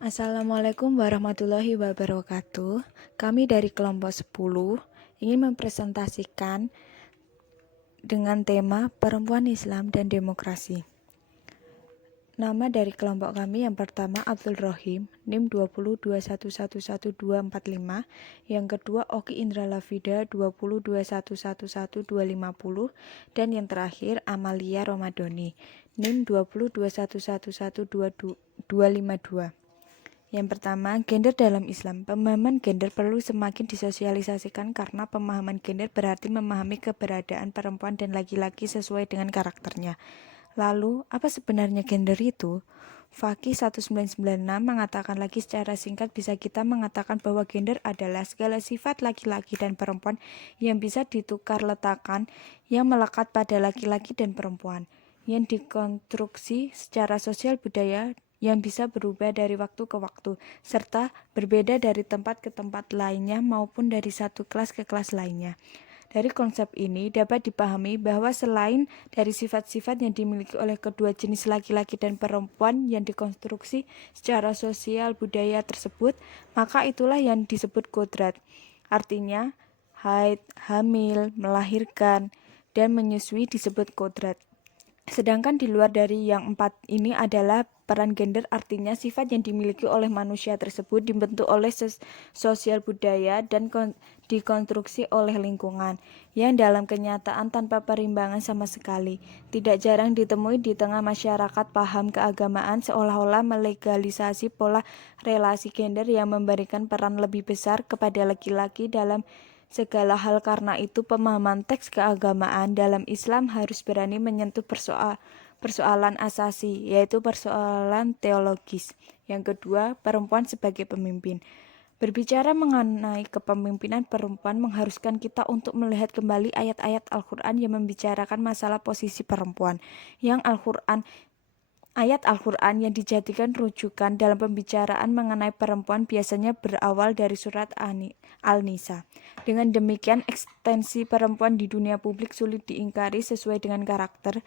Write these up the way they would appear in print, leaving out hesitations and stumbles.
Assalamualaikum warahmatullahi wabarakatuh. Kami dari kelompok 10 ingin mempresentasikan dengan tema Perempuan Islam dan Demokrasi. Nama dari kelompok kami yang pertama Abdul Rohim, NIM 2021111245, yang kedua Oki Indra Lafida 2021111250, dan yang terakhir Amalia Romadoni, NIM 2021111252. Yang pertama, gender dalam Islam. Pemahaman gender perlu semakin disosialisasikan karena pemahaman gender berarti memahami keberadaan perempuan dan laki-laki sesuai dengan karakternya. Lalu, apa sebenarnya gender itu? Fakih 1996 mengatakan lagi secara singkat bisa kita mengatakan bahwa gender adalah segala sifat laki-laki dan perempuan yang bisa ditukar letakkan yang melekat pada laki-laki dan perempuan, yang dikonstruksi secara sosial budaya yang bisa berubah dari waktu ke waktu, serta berbeda dari tempat ke tempat lainnya maupun dari satu kelas ke kelas lainnya. Dari konsep ini dapat dipahami bahwa selain dari sifat-sifat yang dimiliki oleh kedua jenis laki-laki dan perempuan yang dikonstruksi secara sosial budaya tersebut, maka itulah yang disebut kodrat. Artinya, haid, hamil, melahirkan, dan menyusui disebut kodrat. Sedangkan di luar dari yang empat ini adalah peran gender, artinya sifat yang dimiliki oleh manusia tersebut dibentuk oleh sosial budaya dan dikonstruksi oleh lingkungan, yang dalam kenyataan tanpa perimbangan sama sekali. Tidak jarang ditemui di tengah masyarakat paham keagamaan seolah-olah melegalisasi pola relasi gender yang memberikan peran lebih besar kepada laki-laki dalam segala hal. Karena itu pemahaman teks keagamaan dalam Islam harus berani menyentuh persoalan asasi, yaitu persoalan teologis. Yang kedua, perempuan sebagai pemimpin. Berbicara mengenai kepemimpinan perempuan mengharuskan kita untuk melihat kembali ayat-ayat Al-Quran yang membicarakan masalah posisi perempuan. Ayat Al-Quran yang dijadikan rujukan dalam pembicaraan mengenai perempuan biasanya berawal dari surat Al-Nisa. Dengan demikian, ekstensi perempuan di dunia publik sulit diingkari sesuai dengan karakter,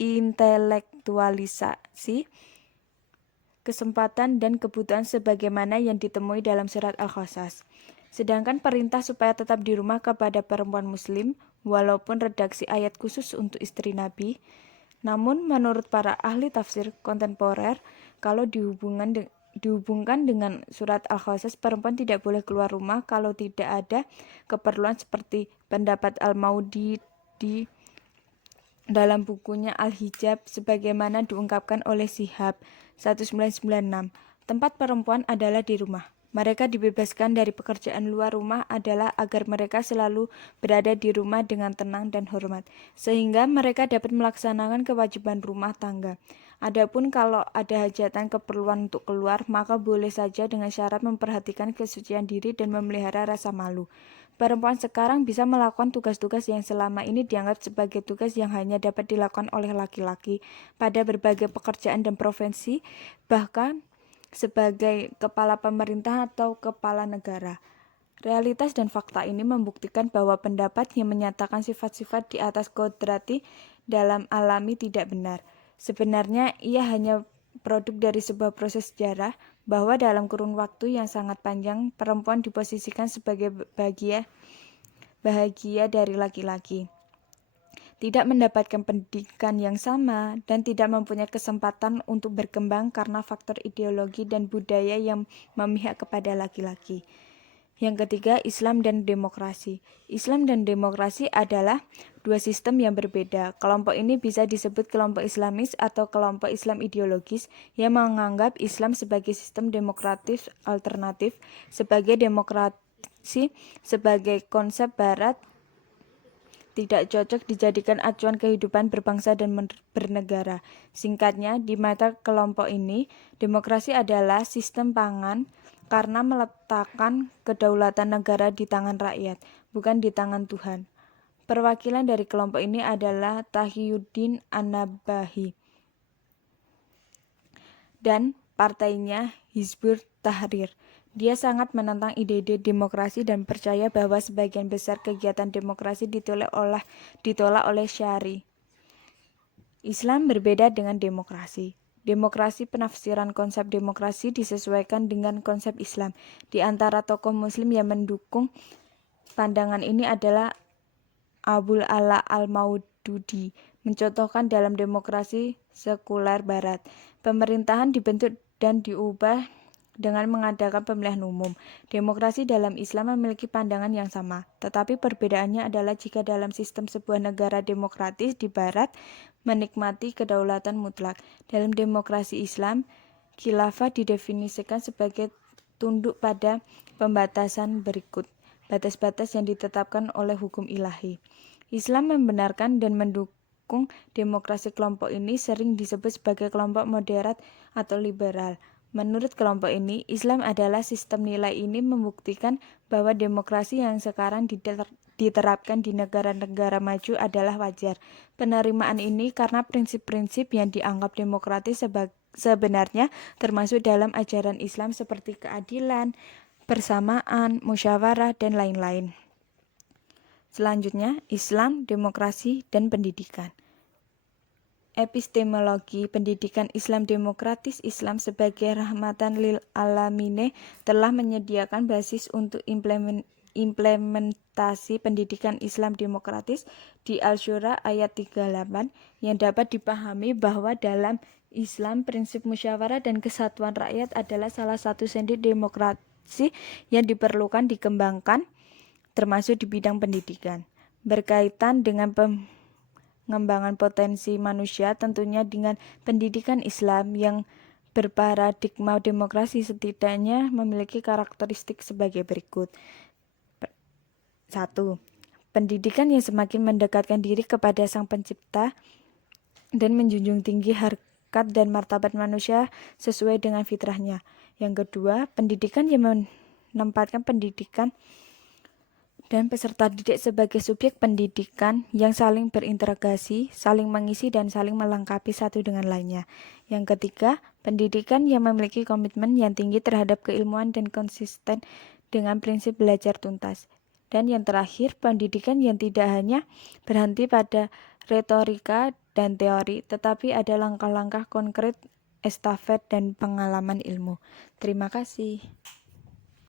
intelektualisasi, kesempatan, dan kebutuhan sebagaimana yang ditemui dalam surat Al-Qasas. Sedangkan perintah supaya tetap di rumah kepada perempuan muslim, walaupun redaksi ayat khusus untuk istri Nabi, namun menurut para ahli tafsir kontemporer, kalau dihubungkan dengan surat Al-Qasas, perempuan tidak boleh keluar rumah kalau tidak ada keperluan, seperti pendapat Al-Maudi di dalam bukunya Al-Hijab sebagaimana diungkapkan oleh Syihab 1996. Tempat perempuan adalah di rumah. Mereka dibebaskan dari pekerjaan luar rumah adalah agar mereka selalu berada di rumah dengan tenang dan hormat, sehingga mereka dapat melaksanakan kewajiban rumah tangga. Adapun kalau ada hajatan keperluan untuk keluar, maka boleh saja dengan syarat memperhatikan kesucian diri dan memelihara rasa malu. Perempuan sekarang bisa melakukan tugas-tugas yang selama ini dianggap sebagai tugas yang hanya dapat dilakukan oleh laki-laki pada berbagai pekerjaan dan profesi, bahkan sebagai kepala pemerintah atau kepala negara. Realitas dan fakta ini membuktikan bahwa pendapat yang menyatakan sifat-sifat di atas kodrati dalam alami tidak benar. Sebenarnya ia hanya produk dari sebuah proses sejarah, bahwa dalam kurun waktu yang sangat panjang perempuan diposisikan sebagai bahagia dari laki-laki, tidak mendapatkan pendidikan yang sama, dan tidak mempunyai kesempatan untuk berkembang karena faktor ideologi dan budaya yang memihak kepada laki-laki. Yang ketiga, Islam dan demokrasi. Islam dan demokrasi adalah dua sistem yang berbeda. Kelompok ini bisa disebut kelompok Islamis atau kelompok Islam ideologis yang menganggap Islam sebagai sistem demokratis alternatif, sebagai demokrasi sebagai konsep barat tidak cocok dijadikan acuan kehidupan berbangsa dan bernegara. Singkatnya, di mata kelompok ini, demokrasi adalah sistem pangan karena meletakkan kedaulatan negara di tangan rakyat, bukan di tangan Tuhan. Perwakilan dari kelompok ini adalah Taqiyuddin An-Nabahi dan partainya Hizbut Tahrir. Dia sangat menentang ide-ide demokrasi dan percaya bahwa sebagian besar kegiatan demokrasi ditolak oleh Syari. Islam berbeda dengan demokrasi. Demokrasi, penafsiran konsep demokrasi disesuaikan dengan konsep Islam. Di antara tokoh Muslim yang mendukung pandangan ini adalah Abul Ala al-Maududi, mencontohkan dalam demokrasi sekuler Barat, pemerintahan dibentuk dan diubah dengan mengadakan pemilihan umum. Demokrasi dalam Islam memiliki pandangan yang sama, tetapi perbedaannya adalah jika dalam sistem sebuah negara demokratis di Barat menikmati kedaulatan mutlak. Dalam demokrasi Islam, khilafah didefinisikan sebagai tunduk pada pembatasan berikut, batas-batas yang ditetapkan oleh hukum ilahi. Islam membenarkan dan mendukung demokrasi. Kelompok ini sering disebut sebagai kelompok moderat atau liberal. Menurut kelompok ini, Islam adalah sistem nilai. Ini membuktikan bahwa demokrasi yang sekarang diterapkan di negara-negara maju adalah wajar. Penerimaan ini karena prinsip-prinsip yang dianggap demokratis sebenarnya termasuk dalam ajaran Islam seperti keadilan, persamaan, musyawarah, dan lain-lain. Selanjutnya, Islam, demokrasi, dan pendidikan. Epistemologi pendidikan Islam demokratis. Islam sebagai rahmatan lil alamine telah menyediakan basis untuk implementasi pendidikan Islam demokratis di Al-Syura ayat 38 yang dapat dipahami bahwa dalam Islam prinsip musyawarah dan kesatuan rakyat adalah salah satu sendi demokrasi yang diperlukan dikembangkan termasuk di bidang pendidikan. Berkaitan dengan pengembangan potensi manusia, tentunya dengan pendidikan Islam yang berparadigma demokrasi setidaknya memiliki karakteristik sebagai berikut. 1. Pendidikan yang semakin mendekatkan diri kepada Sang Pencipta dan menjunjung tinggi harkat dan martabat manusia sesuai dengan fitrahnya. Yang kedua, pendidikan yang menempatkan pendidikan dan peserta didik sebagai subjek pendidikan yang saling berintegrasi, saling mengisi, dan saling melengkapi satu dengan lainnya. Yang ketiga, pendidikan yang memiliki komitmen yang tinggi terhadap keilmuan dan konsisten dengan prinsip belajar tuntas. Dan yang terakhir, pendidikan yang tidak hanya berhenti pada retorika dan teori, tetapi ada langkah-langkah konkret, estafet, dan pengalaman ilmu. Terima kasih.